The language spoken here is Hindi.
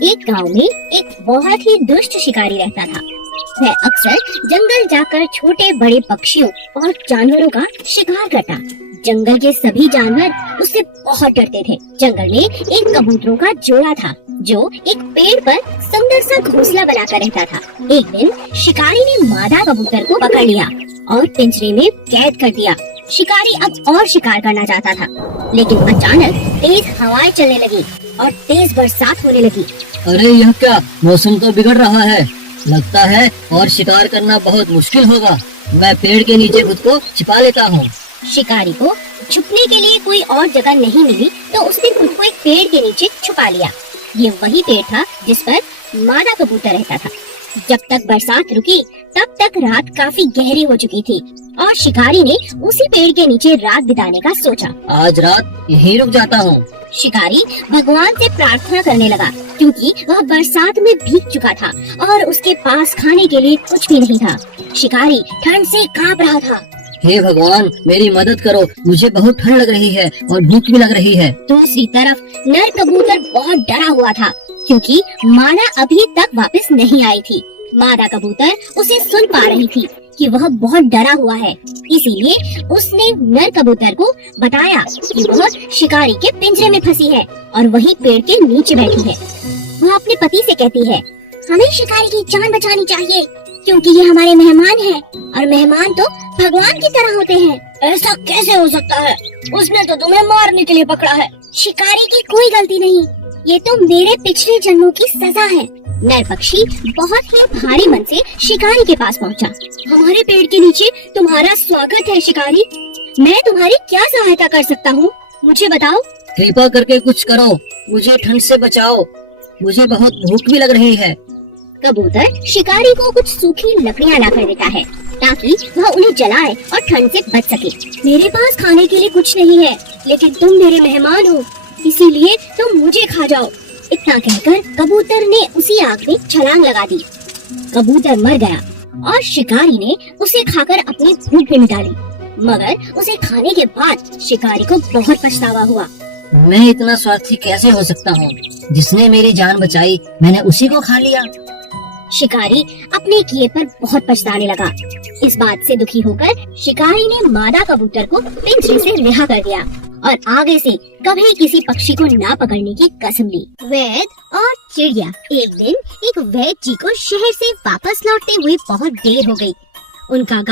एक गांव में एक बहुत ही दुष्ट शिकारी रहता था। वह अक्सर जंगल जाकर छोटे बड़े पक्षियों और जानवरों का शिकार करता। जंगल के सभी जानवर उससे बहुत डरते थे। जंगल में एक कबूतरों का जोड़ा था जो एक पेड़ पर सुंदर सा घोंसला बनाकर रहता था। एक दिन शिकारी ने मादा कबूतर को पकड़ लिया और पिंजरे में कैद कर दिया। शिकारी अब और शिकार करना चाहता था, लेकिन अचानक तेज हवाएं चलने लगी और तेज बरसात होने लगी। अरे यह क्या, मौसम तो बिगड़ रहा है। लगता है और शिकार करना बहुत मुश्किल होगा। मैं पेड़ के नीचे खुद को छिपा लेता हूँ। शिकारी को छुपने के लिए कोई और जगह नहीं मिली तो उसने खुद को एक पेड़ के नीचे छुपा लिया। ये वही पेड़ था जिस पर मादा कबूतर रहता था। जब तक बरसात रुकी तब तक रात काफी गहरी हो चुकी थी और शिकारी ने उसी पेड़ के नीचे रात बिताने का सोचा। आज रात यहीं रुक जाता हूँ। शिकारी भगवान से प्रार्थना करने लगा क्योंकि वह बरसात में भीग चुका था और उसके पास खाने के लिए कुछ भी नहीं था। शिकारी ठंड से कांप रहा था। हे भगवान, मेरी मदद करो, मुझे बहुत ठंड लग रही है और भूख भी लग रही है। दूसरी तरफ नर कबूतर बहुत डरा हुआ था क्योंकि मादा अभी तक वापस नहीं आई थी। मादा कबूतर उसे सुन पा रही थी कि वह बहुत डरा हुआ है, इसीलिए उसने नर कबूतर को बताया कि वह शिकारी के पिंजरे में फंसी है और वही पेड़ के नीचे बैठी है। वह अपने पति से कहती है, हमें शिकारी की जान बचानी चाहिए क्योंकि ये हमारे मेहमान हैं और मेहमान तो भगवान की तरह होते हैं। ऐसा कैसे हो सकता है? उसने तो तुम्हें मारने के लिए पकड़ा है। शिकारी की कोई गलती नहीं, ये तो मेरे पिछले जन्मों की सजा है। नर पक्षी बहुत ही भारी मन से शिकारी के पास पहुंचा। हमारे पेड़ के नीचे तुम्हारा स्वागत है शिकारी। मैं तुम्हारी क्या सहायता कर सकता हूँ, मुझे बताओ। कृपा करके कुछ करो, मुझे ठंड से बचाओ, मुझे बहुत भूख भी लग रही है। कबूतर शिकारी को कुछ सूखी लकड़ियाँ ला कर देता है ताकि वह उन्हें जलाए और ठंड से बच सके। मेरे पास खाने के लिए कुछ नहीं है, लेकिन तुम मेरे मेहमान हो, इसीलिए तुम मुझे खा जाओ। इतना कहकर कबूतर ने उसी आग में छलांग लगा दी। कबूतर मर गया और शिकारी ने उसे खाकर अपनी भूख भी मिटा ली, मगर उसे खाने के बाद शिकारी को बहुत पछतावा हुआ। मैं इतना स्वार्थी कैसे हो सकता हूँ? जिसने मेरी जान बचाई मैंने उसी को खा लिया। शिकारी अपने किए पर बहुत पछताने लगा। इस बात से दुखी होकर शिकारी ने मादा कबूतर को पिंजरे से रिहा कर दिया और आगे से कभी किसी पक्षी को ना पकड़ने की कसम ली। वैद और चिड़िया। एक दिन एक वैद जी को शहर से वापस लौटते हुए बहुत देर हो गई। उनका